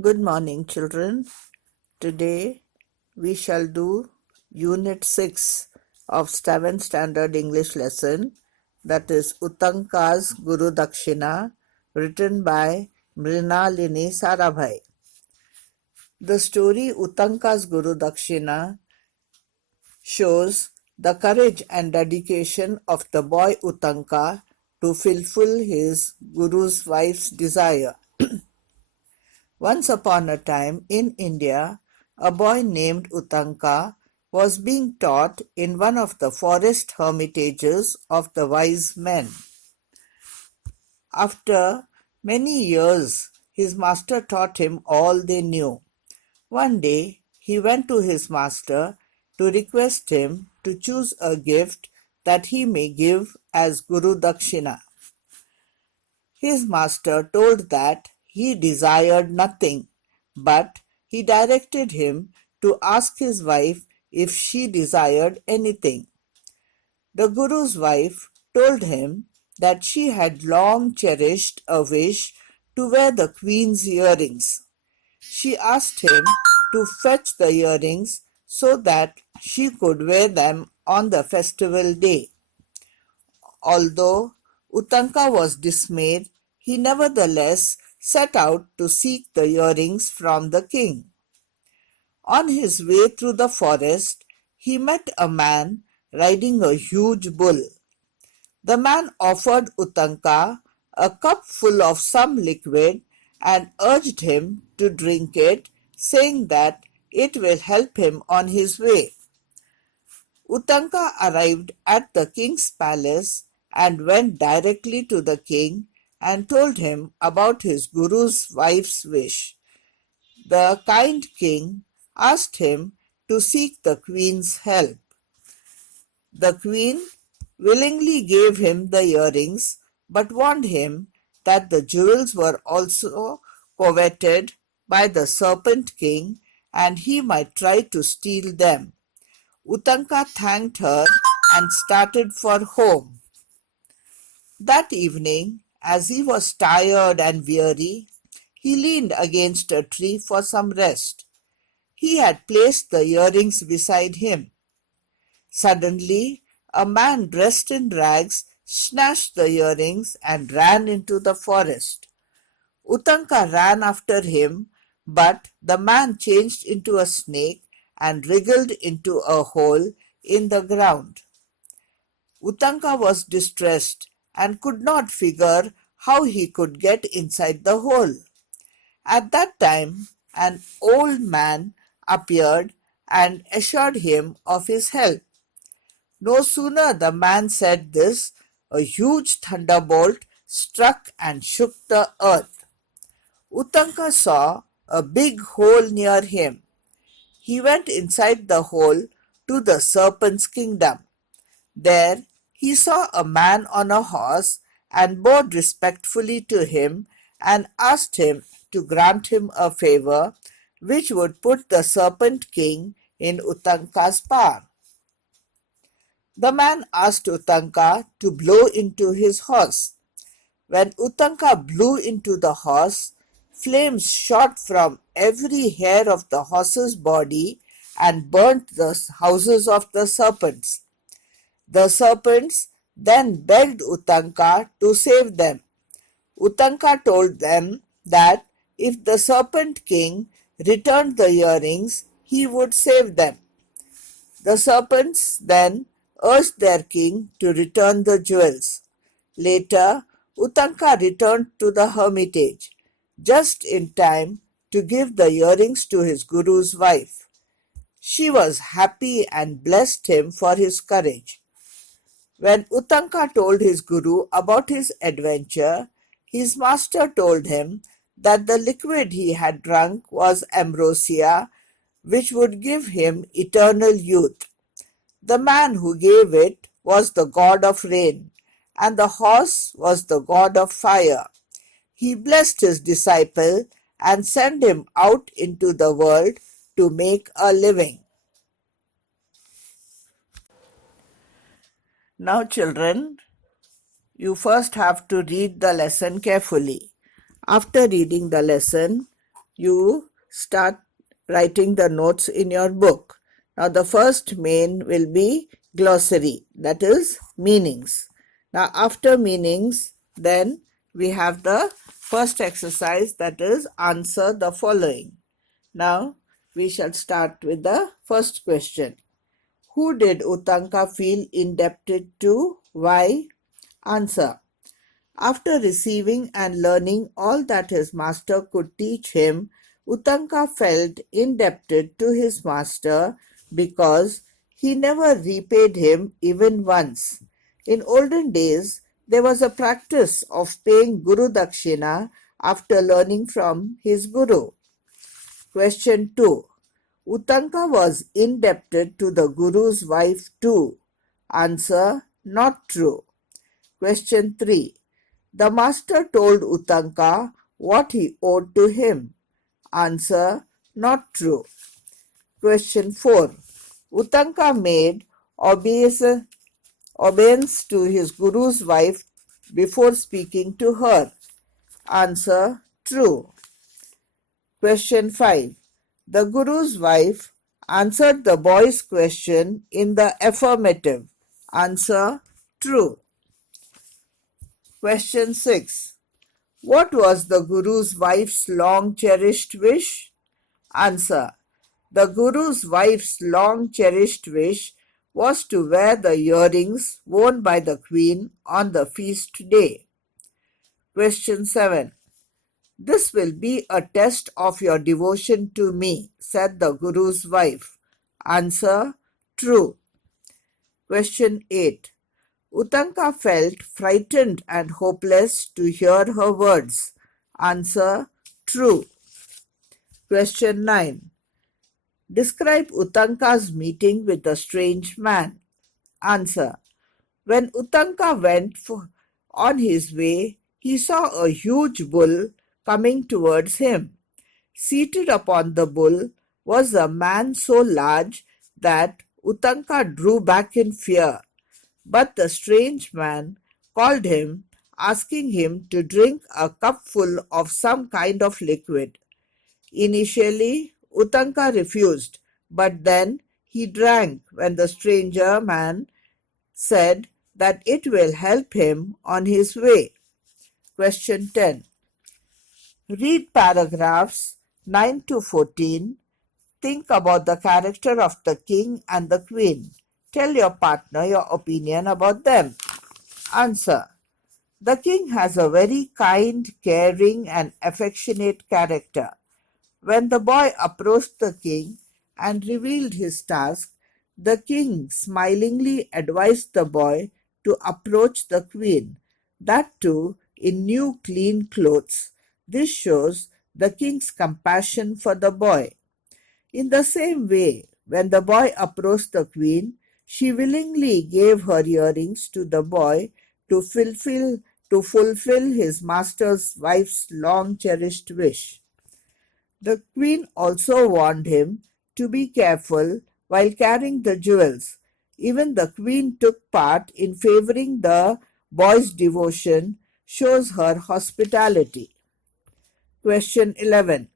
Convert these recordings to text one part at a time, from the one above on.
Good morning, children. Today we shall do Unit 6 of 7th Standard English lesson, that is Uttanka's Gurudakshina, written by Mrinalini Sarabhai. The story Uttanka's Gurudakshina shows the courage and dedication of the boy Uttanka to fulfill his guru's wife's desire. Once upon a time in India, a boy named Uttanka was being taught in one of the forest hermitages of the wise men. After many years, his master taught him all they knew. One day, he went to his master to request him to choose a gift that he may give as Gurudakshina. His master told that he desired nothing, but he directed him to ask his wife if she desired anything. The Guru's wife told him that she had long cherished a wish to wear the queen's earrings. She asked him to fetch the earrings so that she could wear them on the festival day. Although Uttanka was dismayed, he nevertheless set out to seek the earrings from the king. On his way through the forest, he met a man riding a huge bull. The man offered Uttanka a cup full of some liquid and urged him to drink it, saying that it will help him on his way. Uttanka arrived at the king's palace and went directly to the king and told him about his guru's wife's wish. The kind king asked him to seek the queen's help. The queen willingly gave him the earrings, but warned him that the jewels were also coveted by the serpent king and he might try to steal them. Uttanka thanked her and started for home. That evening, as he was tired and weary, he leaned against a tree for some rest. He had placed the earrings beside him. Suddenly, a man dressed in rags snatched the earrings and ran into the forest. Uttanka ran after him, but the man changed into a snake and wriggled into a hole in the ground. Uttanka was distressed and could not figure how he could get inside the hole. At that time, an old man appeared and assured him of his help. No sooner the man said this, a huge thunderbolt struck and shook the earth. Uttanka saw a big hole near him. He went inside the hole to the serpent's kingdom. There he saw a man on a horse and bowed respectfully to him and asked him to grant him a favor which would put the serpent king in Uttanka's power. The man asked Uttanka to blow into his horse. When Uttanka blew into the horse, flames shot from every hair of the horse's body and burnt the houses of the serpents. The serpents then begged Uttanka to save them. Uttanka told them that if the serpent king returned the earrings, he would save them. The serpents then urged their king to return the jewels. Later, Uttanka returned to the hermitage, just in time to give the earrings to his guru's wife. She was happy and blessed him for his courage. When Uttanka told his guru about his adventure, his master told him that the liquid he had drunk was ambrosia, which would give him eternal youth. The man who gave it was the god of rain, and the horse was the god of fire. He blessed his disciple and sent him out into the world to make a living. Now, children, you first have to read the lesson carefully. After reading the lesson, you start writing the notes in your book. Now the first main will be glossary, that is meanings. Now after meanings, then we have the first exercise, that is answer the following. Now we shall start with the first question. Who did Uttanka feel indebted to? Why? Answer. After receiving and learning all that his master could teach him, Uttanka felt indebted to his master because he never repaid him even once. In olden days, there was a practice of paying Gurudakshina after learning from his guru. Question 2. Uttanka was indebted to the guru's wife too. Answer. Not true. Question 3. The master told Uttanka what he owed to him. Answer. Not true. Question 4. Uttanka made obeisance to his guru's wife before speaking to her. Answer. True. Question 5. The guru's wife answered the boy's question in the affirmative. Answer. True. Question 6. What was the guru's wife's long cherished wish? Answer. The guru's wife's long cherished wish was to wear the earrings worn by the queen on the feast day. Question 7. This will be a test of your devotion to me, said the guru's wife. Answer. True. Question 8. Uttanka felt frightened and hopeless to hear her words. Answer. True. Question 9. Describe Uttanka's meeting with the strange man. Answer. When Uttanka went on his way, he saw a huge bull coming towards him. Seated upon the bull was a man so large that Uttanka drew back in fear. But the strange man called him, asking him to drink a cupful of some kind of liquid. Initially, Uttanka refused, but then he drank when the stranger man said that it will help him on his way. Question 10. Read paragraphs 9 to 14. Think about the character of the king and the queen. Tell your partner your opinion about them. Answer. The king has a very kind, caring, and affectionate character. When the boy approached the king and revealed his task, the king smilingly advised the boy to approach the queen, that too in new clean clothes. This shows the king's compassion for the boy. In the same way, when the boy approached the queen, she willingly gave her earrings to the boy to fulfill his master's wife's long cherished wish. The queen also warned him to be careful while carrying the jewels. Even the queen took part in favoring the boy's devotion, shows her hospitality. Question 11.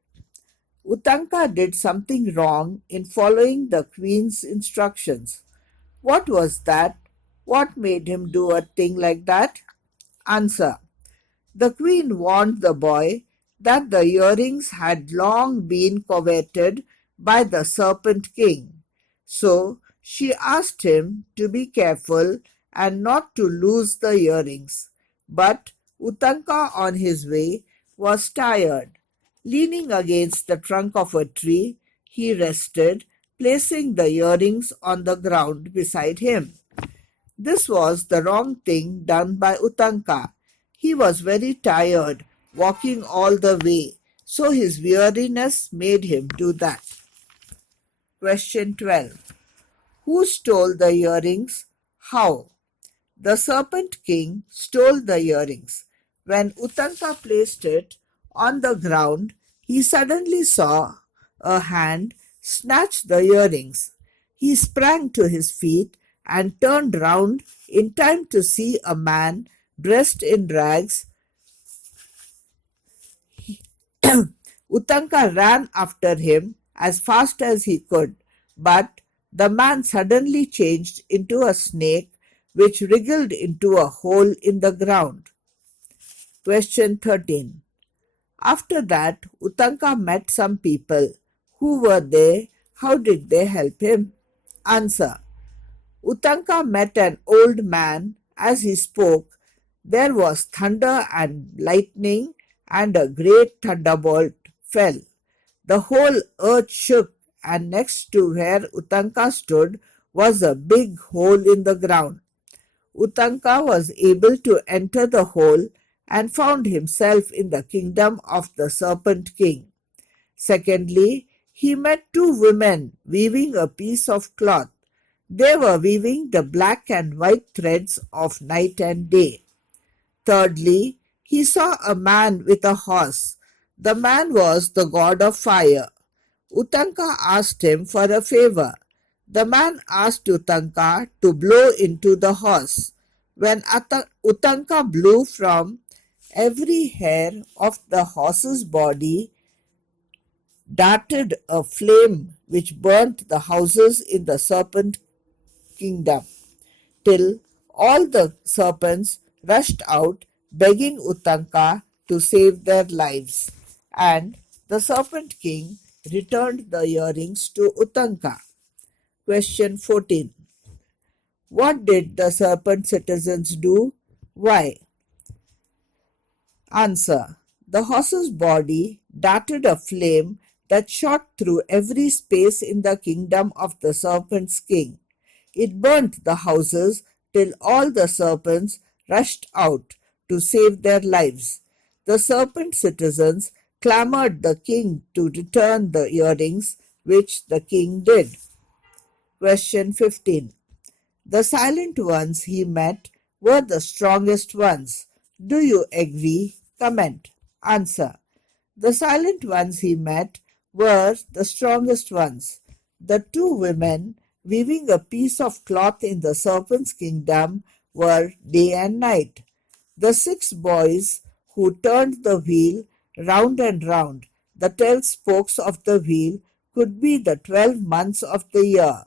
Uttanka did something wrong in following the queen's instructions. What was that? What made him do a thing like that? Answer. The queen warned the boy that the earrings had long been coveted by the serpent king. So she asked him to be careful and not to lose the earrings. But Uttanka on his way was tired. Leaning against the trunk of a tree, he rested, placing the earrings on the ground beside him. This was the wrong thing done by Uttanka. He was very tired, walking all the way, so his weariness made him do that. Question 12. Who stole the earrings? How? The serpent king stole the earrings. When Uttanka placed it on the ground, he suddenly saw a hand snatch the earrings. He sprang to his feet and turned round in time to see a man dressed in rags. Uttanka ran after him as fast as he could, but the man suddenly changed into a snake which wriggled into a hole in the ground. Question 13. After that, Uttanka met some people. Who were they? How did they help him? Answer. Uttanka met an old man. As he spoke, there was thunder and lightning, and a great thunderbolt fell. The whole earth shook, and next to where Uttanka stood was a big hole in the ground. Uttanka was able to enter the hole and found himself in the kingdom of the Serpent King. Secondly, he met two women weaving a piece of cloth. They were weaving the black and white threads of night and day. Thirdly, he saw a man with a horse. The man was the god of fire. Uttanka asked him for a favor. The man asked Uttanka to blow into the horse. When Uttanka blew, from every hair of the horse's body darted a flame which burnt the houses in the serpent kingdom, till all the serpents rushed out begging Uttanka to save their lives, and the serpent king returned the earrings to Uttanka. Question 14. What did the serpent citizens do? Why? Answer. The horse's body darted a flame that shot through every space in the kingdom of the serpent's king. It burnt the houses till all the serpents rushed out to save their lives. The serpent citizens clamored the king to return the earrings, which the king did. Question 15. The silent ones he met were the strongest ones. Do you agree? Comment. Answer. The silent ones he met were the strongest ones. The two women weaving a piece of cloth in the serpent's kingdom were day and night. The 6 boys who turned the wheel round and round, the 12 spokes of the wheel could be the 12 months of the year.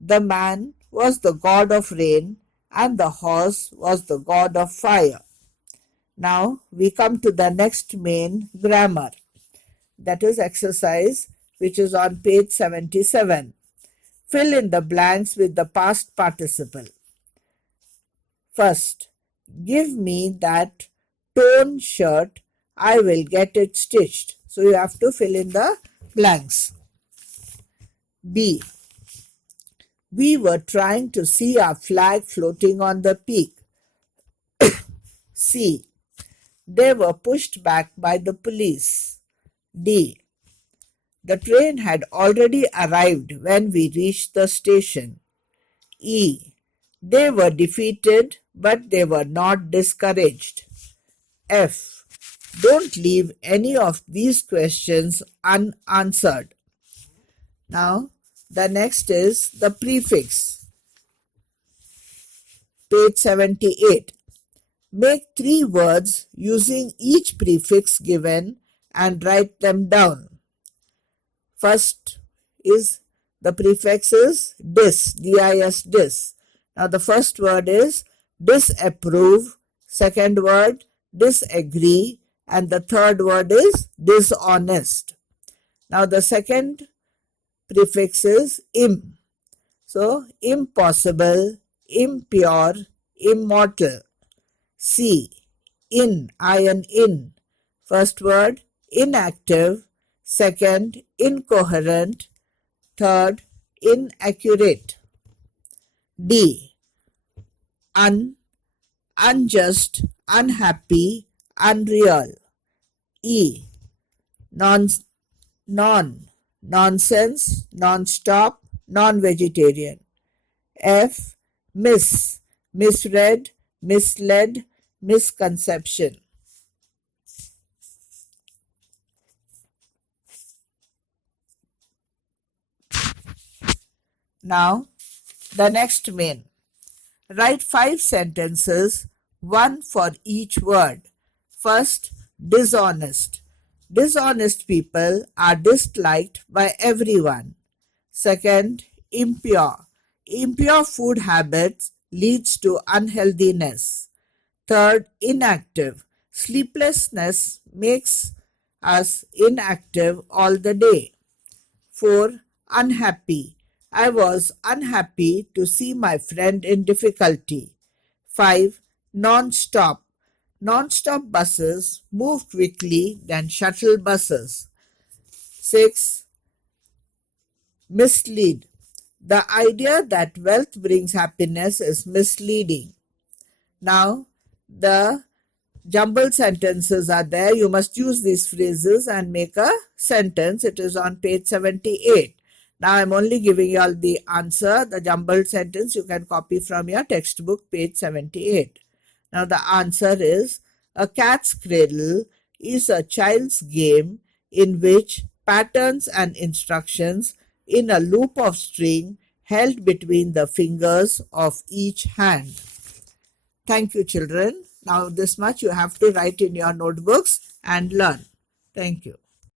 The man was the god of rain, and the horse was the god of fire. Now we come to the next main grammar, that is exercise, which is on page 77. Fill in the blanks with the past participle. First, give me that torn shirt, I will get it stitched. So you have to fill in the blanks. B. We were trying to see our flag floating on the peak. C. They were pushed back by the police. D. The train had already arrived when we reached the station. E. They were defeated, but they were not discouraged. F. Don't leave any of these questions unanswered. Now, the next is the prefix. Page 78. Make 3 words using each prefix given and write them down. First is the prefix is dis, D-I-S, dis. Now the first word is disapprove, second word disagree, and the third word is dishonest. Now the second prefix is im. So impossible, impure, immortal. C. In, iron in. First word inactive, second incoherent, third inaccurate. D. Unjust, unhappy, unreal. E. Nonsense, non-stop, non-vegetarian. F. Misread, misled, misconception. Now, the next main. Write 5 sentences, one for each word. First, dishonest. Dishonest people are disliked by everyone. Second, impure. Impure food habits leads to unhealthiness. Third, inactive. Sleeplessness makes us inactive all the day. 4. Unhappy. I was unhappy to see my friend in difficulty. 5. Non-stop. Non-stop buses move quickly than shuttle buses. 6. Mislead. The idea that wealth brings happiness is misleading. Now, the jumbled sentences are there. You must use these phrases and make a sentence. It is on page 78. Now, I'm only giving you all the answer. The jumbled sentence you can copy from your textbook, page 78. Now, the answer is, a cat's cradle is a child's game in which patterns and instructions in a loop of string held between the fingers of each hand. Thank you, children. Now, this much you have to write in your notebooks and learn. Thank you.